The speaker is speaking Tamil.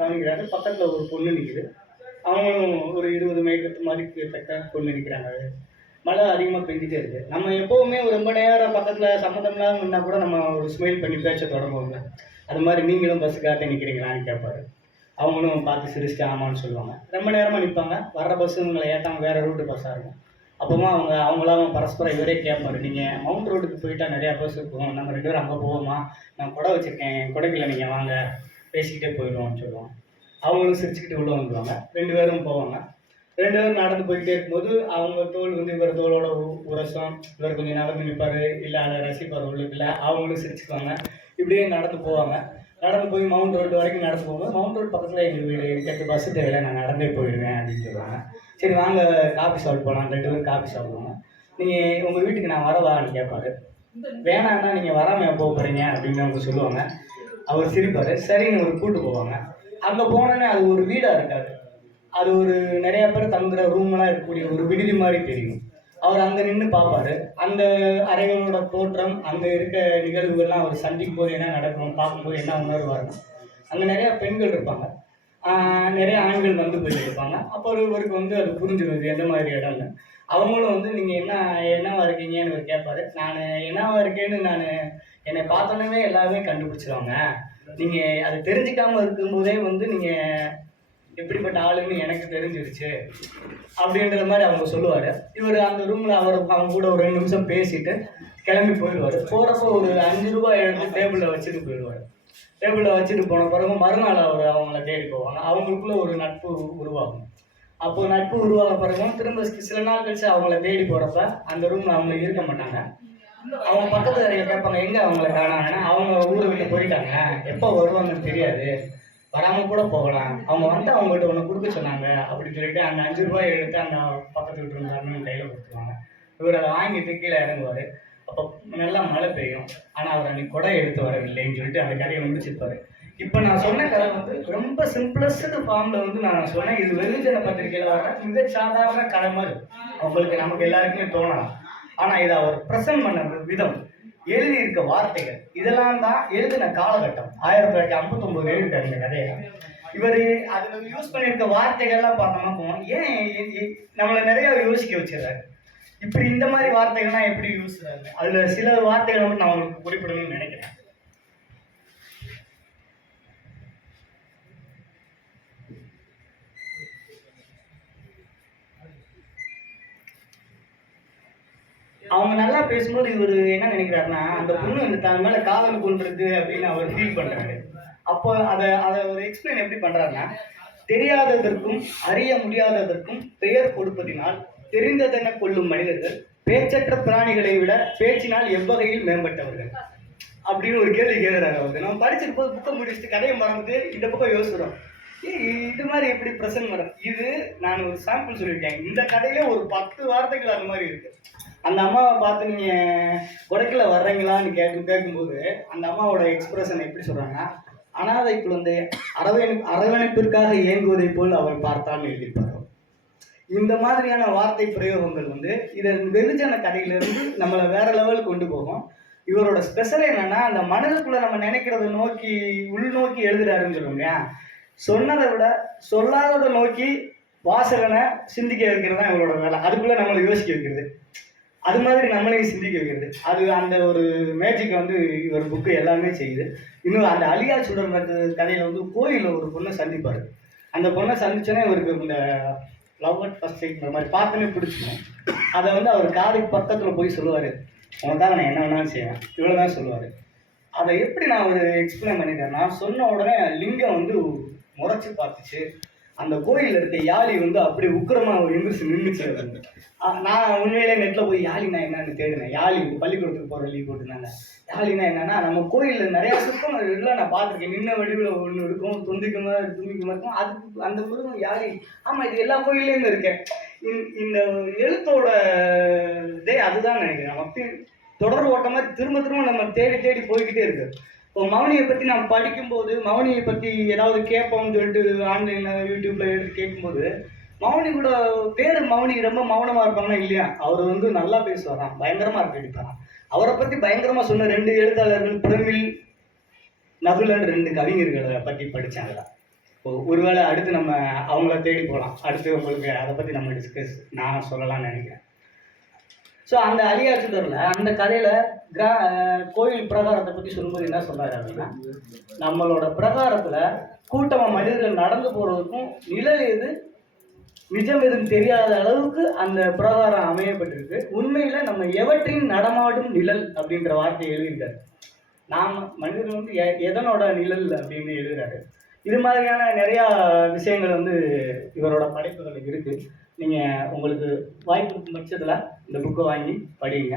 கவனிக்கிறாரு பக்கத்தில் ஒரு பொண்ணு நிற்குது அவங்களும் ஒரு இருபது மேக்கத்து மாதிரி தக்க பொண்ணு நிற்கிறாங்க மழை அதிகமாக பெஞ்சிட்டே இருக்குது நம்ம எப்போவுமே ரொம்ப நேரம் பக்கத்தில் சம்மந்தம்லாம் இருந்தால் கூட நம்ம ஒரு ஸ்மைல் பண்ணி பேச்ச தொடங்குவோங்க அது மாதிரி நீங்களும் பஸ்ஸுக்காக நிற்கிறீங்களான்னு கேட்பாரு அவங்களும் பார்த்து சிரிச்சுட்டு ஆமான்னு சொல்லுவாங்க. ரொம்ப நேரமாக நிற்பாங்க வர்ற பஸ்ஸுங்களை ஏற்றாம ஏற்றாங்க வேறு ரூட்டு பஸ்ஸாக இருக்கும். அப்போமா அவங்க அவங்களாம் பரஸ்பரம் இவரே கேட்பாரு நீங்கள் மவுண்ட் ரோட்டுக்கு போயிட்டா நிறையா பஸ் இருக்கும். நம்ம ரெண்டு பேரும் அங்கே போவோமா? நான் குடை வச்சுருக்கேன். குடைக்குள்ள நீங்கள் வாங்க. பேசிக்கிட்டே போயிடுவோம்னு சொல்லுவாங்க அவங்களும் சிரிச்சுக்கிட்டு உள்ள வந்துடுவாங்க. ரெண்டு பேரும் போவாங்க. ரெண்டு பேரும் நடந்து போயிட்டே இருக்கும்போது அவங்க தோல் வந்து இவர் தோலோட உரசம் இவர் கொஞ்சம் நடந்து நிற்பார் இல்லை அதை ரசிப்பார் உள்ளுக்குள்ள அவங்களும் சிரிச்சுக்குவாங்க. இப்படியே நடந்து போவாங்க. நடந்து போய் மவுண்ட் ரோடு வரைக்கும் நடந்து போகும்போது மவுண்ட் ரோடு பக்கத்தில் எங்கள் வீடு எனக்கு பஸ்ஸு தேவையில்ல நான் நடந்தே போயிடுவேன் அப்படின்னு சொல்லுவாங்க. சரி வாங்க காஃபி சாப்பிட்டு போகலாம் ரெண்டு பேரும் காஃபி சாப்பிடுவாங்க. நீங்கள் உங்கள் வீட்டுக்கு நான் வரவான்னு கேட்பாரு. வேணாம்னா நீங்கள் வராமல் போக போகிறீங்க அப்படின்னு அவங்க சொல்லுவாங்க. அவர் சிரிப்பார். சரின்னு ஒரு கூட்டு போவாங்க. அங்கே போனோன்னே அது ஒரு வீடாக இருக்காது. அது ஒரு நிறைய பேர் தங்குற ரூம்லாம் இருக்கக்கூடிய ஒரு விடுதி மாதிரி தெரியும். அவர் அங்கே நின்று பார்ப்பாரு. அந்த அறைகளோட தோற்றம் அங்கே இருக்க நிகழ்வுகள்லாம் அவர் சந்திக்கும் போது என்ன நடக்கும் பார்க்கும்போது என்ன உணர்வாருன்னு அங்கே நிறையா பெண்கள் இருப்பாங்க. நிறைய ஆண்கள் வந்து போயிட்டு இருப்பாங்க. அப்போ ஒருவருக்கு வந்து அது புரிஞ்சிடும் எந்த மாதிரி இடம்னு அவங்களும் வந்து நீங்கள் என்ன என்னவா இருக்கீங்கன்னு அவர் கேட்பாரு. நான் என்னவா இருக்கேன்னு நான் என்னை பார்த்தோன்னே எல்லாருமே கண்டுபிடிச்சிருவாங்க. நீங்கள் அது தெரிஞ்சுக்காம இருக்கும்போதே வந்து நீங்கள் எப்படிப்பட்ட ஆளுன்னு எனக்கு தெரிஞ்சிருச்சு அப்படின்ற மாதிரி அவங்க சொல்லுவார். இவர் அந்த ரூமில் அவர் அவங்க கூட ஒரு ரெண்டு நிமிஷம் பேசிட்டு கிளம்பி போயிடுவார். போகிறப்போ ஒரு அஞ்சு ரூபாய் எடுத்து டேபிளில் வச்சுட்டு போயிடுவார். டேபிளில் வச்சுட்டு போன பிறகு மறுநாள் அவர் அவங்கள தேடி போவாங்க. அவங்களுக்குள்ள ஒரு நட்பு உருவாகும். அப்போது நட்பு உருவாக பிறகும் திரும்ப சில நாள் கழிச்சு அவங்கள தேடி போகிறப்ப அந்த ரூமில் அவங்க இருக்க மாட்டாங்க. அவங்க பக்கத்து அறையை கேட்பாங்க எங்க அவங்கள காணாங்கன்னா அவங்க ஊரை விட்டு போயிட்டாங்க. எப்போ வருவாங்கன்னு தெரியாது. வராம கூட போகலாம். அவங்க வந்து அவங்ககிட்ட ஒன்று கொடுக்க சொன்னாங்க அப்படின்னு சொல்லிட்டு அந்த அஞ்சு ரூபாய் எடுத்து அந்த பக்கத்து வீட்டு இருந்தாருன்னு கையில கொடுத்துருவாங்க. இவர் அதை வாங்கிட்டு கீழே இறங்குவார். அப்போ நல்லா மழை பெய்யும். ஆனால் அவர் அன்னைக்கு கொடை எடுத்து வரவில்லைன்னு சொல்லிட்டு அந்த கதையை முடிச்சிருப்பாரு. இப்போ நான் சொன்ன கதை வந்து ரொம்ப சிம்பிளஸ்ட் ஃபார்மில் வந்து நான் சொன்னேன். இது வெகுஜன பத்திரிகையில் வர மிக சாதாரண கதை மாதிரி. அவங்களுக்கு நமக்கு எல்லாருக்குமே தோணலாம். ஆனால் இதை அவர் பிரசன்ட் பண்ண விதம் எழுதியிருக்க வார்த்தைகள். இதெல்லாம் தான் எழுதின காலகட்டம். ஆயிரத்தி தொள்ளாயிரத்தி ஐம்பத்தொம்பது எழுதிட்டார் இந்த கதையை. இவர் அதில் யூஸ் பண்ணியிருக்க வார்த்தைகள்லாம் பார்த்தோம்னா போவோம் ஏன் நம்மளை நிறைய யோசிக்க வச்சிடறாரு. இப்படி இந்த மாதிரி வார்த்தைகள்லாம் எப்படி யூஸ் அதில் சில வார்த்தைகள் மட்டும் நான் உங்களுக்கு குறிப்பிடணும்னு நினைக்கிறேன். அவங்க நல்லா பேசும்போது இவர் என்ன நினைக்கிறாருன்னா அந்த பொண்ணு தன் மேல காதல் கொண்டிருக்கு அப்படின்னு அவர் ஃபீல் பண்றாரு. அப்போ அதை அதை ஒரு எக்ஸ்பிளைன் எப்படி பண்றாருன்னா தெரியாததற்கும் அறிய முடியாததற்கும் பெயர் கொடுப்பதினால் தெரிந்ததென கொள்ளும் மனிதர்கள் பேச்சற்ற பிராணிகளை விட பேச்சினால் எவ்வகையில் மேம்பட்டவர்கள்? அப்படின்னு ஒரு கேள்வி கேட்குறாரு அவர். நம்ம படிச்சிட்டு போது புக்கை முடிச்சுட்டு கதையை மறந்து இந்த பக்கம் யோசிக்கிறோம். இது மாதிரி எப்படி ப்ரெசன்ட் வரும் இது நான் ஒரு சாம்பிள் சொல்லியிருக்கேன். இந்த கடையில ஒரு பத்து வார்த்தைகள் அந்த மாதிரி இருக்கு. அந்த அம்மாவை பார்த்து நீங்க உடைக்கல வர்றீங்களான்னு கேட்கும் கேட்கும்போது அந்த அம்மாவோட எக்ஸ்பிரஷன் எப்படி சொல்றாங்கன்னா அனாதை குழந்தை அரவணை அரவணைப்பிற்காக இயங்குவதை போல் அவர் பார்த்தான்னு எழுதியிருப்பார் இந்த மாதிரியான வார்த்தை பிரயோகங்கள் வந்து இதை வெகுஜன கடையிலிருந்து நம்மளை வேற லெவலுக்கு கொண்டு போகும். இவரோட ஸ்பெஷல் என்னன்னா அந்த மனதுக்குள்ள நம்ம நினைக்கிறத நோக்கி உள்நோக்கி எழுதுறாருன்னு சொல்லுவோம் இல்லையா? சொன்னதை விட சொல்லாததை நோக்கி வாசகனை சிந்திக்க வைக்கிறது தான் இவரோட வேலை. அதுக்குள்ளே நம்மளை யோசிக்க வைக்கிறது. அது மாதிரி நம்மளையும் சிந்திக்க வைக்கிறது. அது அந்த ஒரு மேஜிக் வந்து இவர் புக்கு எல்லாமே செய்யுது. இன்னும் அந்த அலியா சுடர் கதையில் வந்து கோயிலில் ஒரு பொண்ணை சந்திப்பார். அந்த பொண்ணை சந்திச்சோன்னே இவருக்கு இந்த லவ் அட் ஃபர்ஸ்ட் சைட்ன்ற மாதிரி பார்த்தோன்னே பிடிச்சிக்கும் அதை வந்து அவர் காதுக்கு பக்கத்தில் போய் சொல்லுவார். உனக்காக நான் என்ன வேணாலும் செய்வேன். இவ்வளோ தான் சொல்லுவார். அதை எப்படி நான் ஒரு எக்ஸ்பிளைன் நான் சொன்ன உடனே லிங்கம் வந்து முறைச்சி பார்த்துச்சு. அந்த கோயிலில் இருக்க யாழி வந்து அப்படியே உக்கிரமா எந்திரிச்சு நின்றுச்சு நான் உண்மையிலே நெட்டில் போய் யாழினா என்னன்னு தேடினேன். யாழி பள்ளிக்கூடத்துக்கு போகிற லீவ் போட்டுனாங்க யாழினா என்னன்னா நம்ம கோயிலில் நிறைய சுத்தம் இல்லை நான் பார்த்துருக்கேன். நின்ன வடிவில் ஒன்று இருக்கும் துண்டிக்குமா தும்பிக்குமா இருக்கும். அதுக்கு அந்த மிருகம் யாழி. ஆமாம் இது எல்லா கோயில்லையும் இருக்கேன் இந்த- இந்த எழுத்தோட இதே அதுதான் நினைக்கிறேன். நம்ம பி- தொடர் ஓட்டமா திரும்ப திரும்ப நம்ம தேடி தேடி போய்கிட்டே இருக்கு. இப்போ மௌனியை பற்றி நான் படிக்கும்போது மௌனியை பற்றி ஏதாவது கேட்போம்னு சொல்லிட்டு ஆன்லைனில் யூடியூப்பில் எடுத்து கேட்கும்போது மௌனி கூட பேர் மௌனி ரொம்ப மௌனமாக இருப்பாங்கன்னா இல்லையா? அவர் வந்து நல்லா பேசுவாராம் பயங்கரமாக இருக்கு அடிப்பாராம் அவரை பற்றி பயங்கரமாக சொன்ன ரெண்டு எழுத்தாளர்கள் பிரமிழ் நகுலன் ரெண்டு கவிஞர்களை பற்றி படித்தாங்க இப்போ ஒருவேளை அடுத்து நம்ம அவங்கள தேடி போகலாம். அடுத்து உங்களுக்கு அதை பற்றி நம்ம டிஸ்கஸ் நான் சொல்லலாம்னு நினைக்கிறேன். ஸோ அந்த அரியாச்சுதரில் அந்த கதையில் கிரா கோயில் பிரகாரத்தை பற்றி சொல்லும்போது என்ன சொல்கிறாரு அப்படின்னா நம்மளோட பிரகாரத்தில் கூட்டமாக மனிதர்கள் நடந்து போகிறதுக்கும் நிழல் எது நிஜம் எதுன்னு தெரியாத அளவுக்கு அந்த பிரகாரம் அமையப்பட்டிருக்கு. உண்மையில் நம்ம எவற்றின் நடமாடும் நிழல் அப்படின்ற வார்த்தையை எழுதியிருக்காரு. நாம் மனிதர்கள் வந்து எ எதனோட நிழல் அப்படின்னு எழுதுறாரு. இது மாதிரியான நிறையா விஷயங்கள் வந்து இவரோட படைப்புகள் இருக்குது நீங்கள் உங்களுக்கு வாய்ப்பு பட்சத்தில் இந்த புக்கை வாங்கி படிங்க.